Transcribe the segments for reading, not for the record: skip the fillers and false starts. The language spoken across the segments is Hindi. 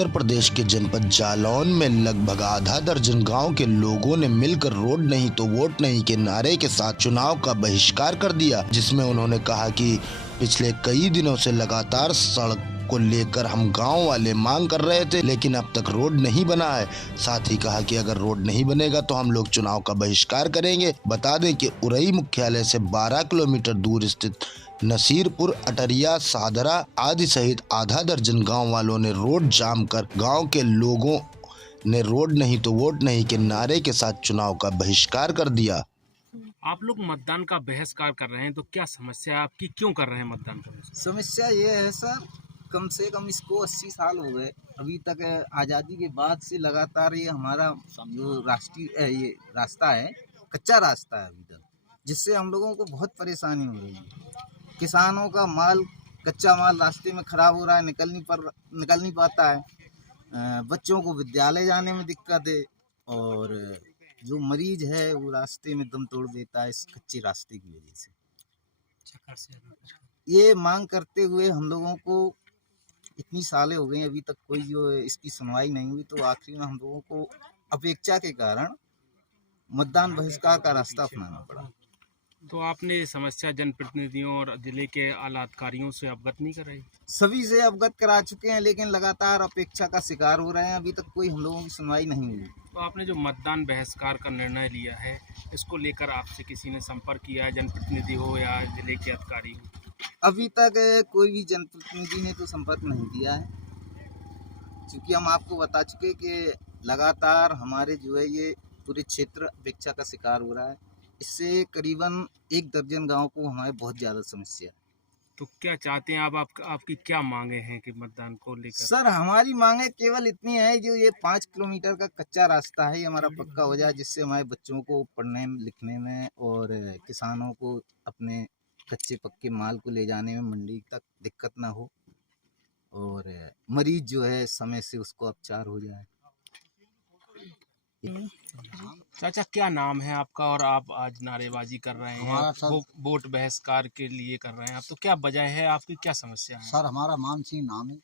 उत्तर प्रदेश के जनपद जालौन में लगभग आधा दर्जन गांव के लोगों ने मिलकर रोड नहीं तो वोट नहीं के नारे के साथ चुनाव का बहिष्कार कर दिया, जिसमें उन्होंने कहा कि पिछले कई दिनों से लगातार सड़क को लेकर हम गांव वाले मांग कर रहे थे, लेकिन अब तक रोड नहीं बना है। साथ ही कहा कि अगर रोड नहीं बनेगा तो हम लोग चुनाव का बहिष्कार करेंगे। बता दें कि उरई मुख्यालय से 12 किलोमीटर दूर स्थित नसीरपुर, अटरिया, सादरा आदि सहित आधा दर्जन गांव वालों ने रोड जाम कर गांव के लोगों ने रोड नहीं तो वोट नहीं के नारे के साथ चुनाव का बहिष्कार कर दिया। आप लोग मतदान का बहिष्कार कर रहे हैं तो क्या समस्या है आपकी, क्यों कर रहे हैं मतदान का बहिष्कार? समस्या ये है सर, कम से कम इसको 80 साल हो गए, अभी तक आज़ादी के बाद से लगातार ये हमारा जो राष्ट्रीय ये रास्ता है कच्चा रास्ता है अभी तक, जिससे हम लोगों को बहुत परेशानी हो रही है। किसानों का माल, कच्चा माल रास्ते में ख़राब हो रहा है, निकल नहीं पाता है। बच्चों को विद्यालय जाने में दिक्कत है और जो मरीज है वो रास्ते में दम तोड़ देता है इस कच्चे रास्ते की वजह से। ये मांग करते हुए हम लोगों को इतनी सालें हो गई, अभी तक कोई जो इसकी सुनवाई नहीं हुई, तो आखिरी में हम लोगों को अपेक्षा के कारण मतदान बहिष्कार का रास्ता अपनाना पड़ा। तो आपने समस्या जनप्रतिनिधियों और जिले के आला अधिकारियों से अवगत नहीं कराई? सभी से अवगत करा चुके हैं, लेकिन लगातार अपेक्षा का शिकार हो रहे हैं, अभी तक कोई हम लोगों की सुनवाई नहीं हुई। तो आपने जो मतदान बहिष्कार का निर्णय लिया है, इसको लेकर आपसे किसी ने संपर्क किया है, जनप्रतिनिधि हो या जिले के अधिकारी हो? अभी तक कोई भी जनप्रतिनिधि ने तो संपर्क नहीं किया है, क्योंकि हम आपको बता चुके कि लगातार हमारे जो है ये पूरे क्षेत्र अपेक्षा का शिकार हो रहा है। इससे करीबन 1 दर्जन गांव को हमारे बहुत ज़्यादा समस्या है। तो क्या चाहते हैं आप आपकी क्या मांगे हैं कि मतदान को लेकर? सर, हमारी मांगे केवल इतनी है, जो ये 5 किलोमीटर का कच्चा रास्ता है ये हमारा पक्का हो जाए, जिससे हमारे बच्चों को पढ़ने लिखने में और किसानों को अपने कच्चे पक्के माल को ले जाने में मंडी तक दिक्कत ना हो और मरीज जो है समय से उसको उपचार हो जाए। चाचा, क्या नाम है आपका और आप आज नारेबाजी कर रहे हैं, वोट बहिष्कार के लिए कर रहे हैं आप, तो क्या वजह है, आपकी क्या समस्या है? सर, हमारा मान सिंह नाम है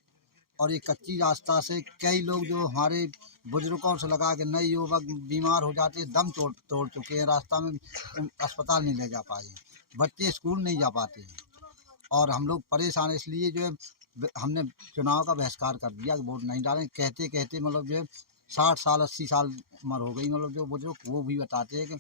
और ये कच्ची रास्ता से कई लोग जो हमारे बुजुर्गों से लगा के नए युवक बीमार हो जाते हैं, दम तोड़ चुके हैं, रास्ता में अस्पताल नहीं ले जा पाए, बच्चे स्कूल नहीं जा पाते हैं और हम लोग परेशान इसलिए जो है हमने चुनाव का बहिष्कार कर दिया, वोट नहीं डालें। कहते कहते मतलब जो है 60 साल 80 साल उम्र हो गई, मतलब जो बुजुर्ग वो भी बताते हैं कि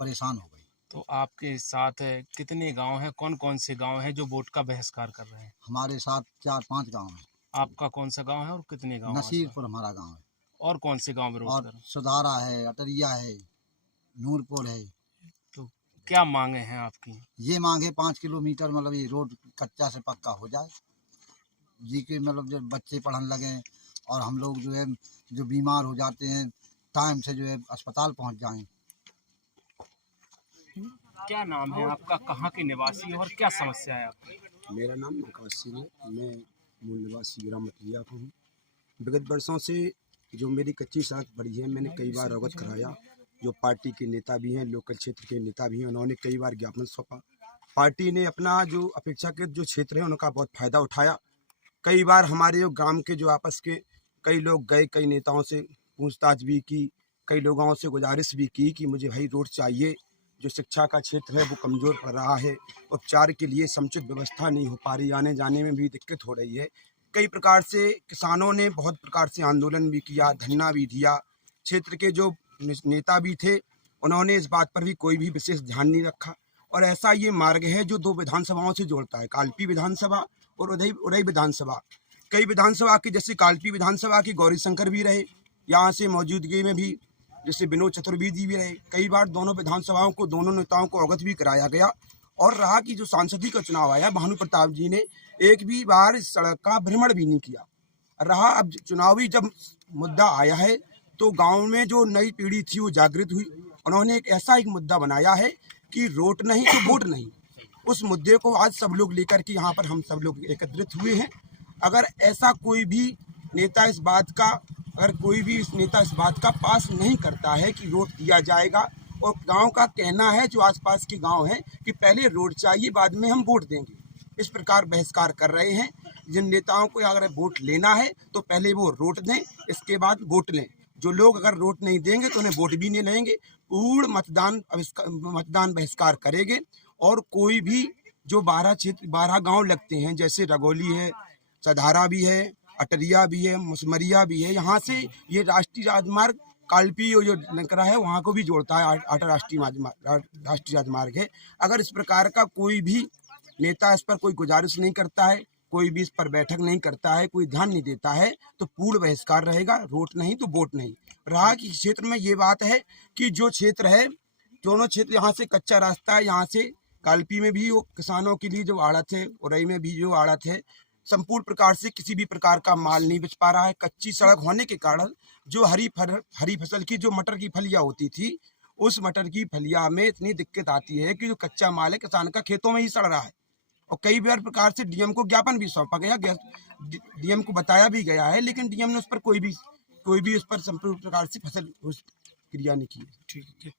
परेशान हो गई। तो आपके साथ कितने गांव हैं, कौन कौन से गांव हैं जो वोट का बहिष्कार कर रहे हैं? हमारे साथ 4-5 गांव हैं। आपका कौन सा गांव है और कितने गांव? नसीरपुर हमारा गांव है। और कौन से गांव विरोध कर रहे हैं? सुधारा है, अटरिया है, नूरपुर है। तो क्या मांगे हैं आपकी? ये मांगे 5 किलोमीटर मतलब ये रोड कच्चा से पक्का हो जाए जी, के मतलब जो बच्चे पढ़ने लगे और हम लोग जो है जो बीमार हो जाते हैं टाइम से जो है अस्पताल पहुंच जाएं। क्या नाम है आपका, कहाँ के निवासी हो और क्या समस्या है आपकी? मेरा नाम आकाश सिंह है, मैं मूल निवासी ग्राम अटरिया का हूँ। विगत वर्षों से जो मेरी कच्ची सड़क पड़ी है, मैंने कई बार अवगत कराया। जो पार्टी के नेता भी हैं, लोकल क्षेत्र के नेता भी हैं, उन्होंने कई बार ज्ञापन सौंपा। पार्टी ने अपना जो अपेक्षाकृत जो क्षेत्र है उनका बहुत फ़ायदा उठाया। कई बार हमारे जो ग्राम के जो आपस के कई लोग गए, कई नेताओं से पूछताछ भी की, कई लोगों से गुजारिश भी की कि मुझे भाई रोड चाहिए। जो शिक्षा का क्षेत्र है वो कमज़ोर पड़ रहा है, उपचार के लिए समुचित व्यवस्था नहीं हो पा रही, आने जाने में भी दिक्कत हो रही है। कई प्रकार से किसानों ने बहुत प्रकार से आंदोलन भी किया, धरना भी दिया। क्षेत्र के जो नेता भी थे उन्होंने इस बात पर भी कोई भी विशेष ध्यान नहीं रखा और ऐसा ये मार्ग है जो 2 विधानसभाओं से जोड़ता है, कालपी विधानसभा और उरई विधानसभा। कई विधानसभा की जैसे कालपी विधानसभा की गौरी शंकर भी रहे, यहाँ से मौजूदगी में भी जैसे विनोद चतुर्वेदी भी रहे। कई बार दोनों विधानसभाओं को, दोनों नेताओं को अवगत भी कराया गया और रहा कि जो सांसदी का चुनाव आया, भानु प्रताप जी ने एक भी बार इस सड़क का भ्रमण भी नहीं किया रहा। अब चुनावी जब मुद्दा आया है तो गाँव में जो नई पीढ़ी थी वो जागृत हुई, उन्होंने एक मुद्दा बनाया है कि रोड नहीं तो वोट नहीं। उस मुद्दे को आज सब लोग लेकर के यहाँ पर हम सब लोग एकत्रित हुए हैं। अगर ऐसा कोई भी नेता इस बात का पास नहीं करता है कि रोड दिया जाएगा, और गांव का कहना है जो आसपास के गांव हैं कि पहले रोड चाहिए बाद में हम वोट देंगे, इस प्रकार बहिष्कार कर रहे हैं। जिन नेताओं को अगर वोट लेना है तो पहले वो वोट दें, इसके बाद वोट लें। जो लोग अगर वोट नहीं देंगे तो उन्हें वोट भी नहीं लेंगे, पूर्ण मतदान बहिष्कार करेंगे। और कोई भी जो 12 गांव लगते हैं, जैसे रगोली है, सधारा भी है, अटरिया भी है, मुसमरिया भी है, यहाँ से ये राष्ट्रीय राजमार्ग कालपी जो लंकरा है वहाँ को भी जोड़ता है, राष्ट्रीय राजमार्ग है। अगर इस प्रकार का कोई भी नेता इस पर कोई गुजारिश नहीं करता है, कोई भी इस पर बैठक नहीं करता है, कोई ध्यान नहीं देता है, तो पूर्ण बहिष्कार रहेगा। वोट नहीं तो वोट नहीं रहा। कि क्षेत्र में ये बात है कि जो क्षेत्र है, दोनों क्षेत्र, यहाँ से कच्चा रास्ता है, यहाँ से कालपी में भी वो किसानों के लिए जो आड़त है, उरई में भी जो आड़त है, संपूर्ण प्रकार से किसी भी प्रकार का माल नहीं बेच पा रहा है। कच्ची सड़क होने के कारण जो हरी फसल की जो मटर की फलियां होती थी, उस मटर की फलिया में इतनी दिक्कत आती है कि जो कच्चा माल है किसान का खेतों में ही सड़ रहा है। और कई बार प्रकार से डीएम को ज्ञापन भी सौंपा गया, डीएम को बताया भी गया है, लेकिन डीएम ने उस पर कोई भी उस पर संपूर्ण प्रकार से फसल क्रिया नहीं की। ठीक है।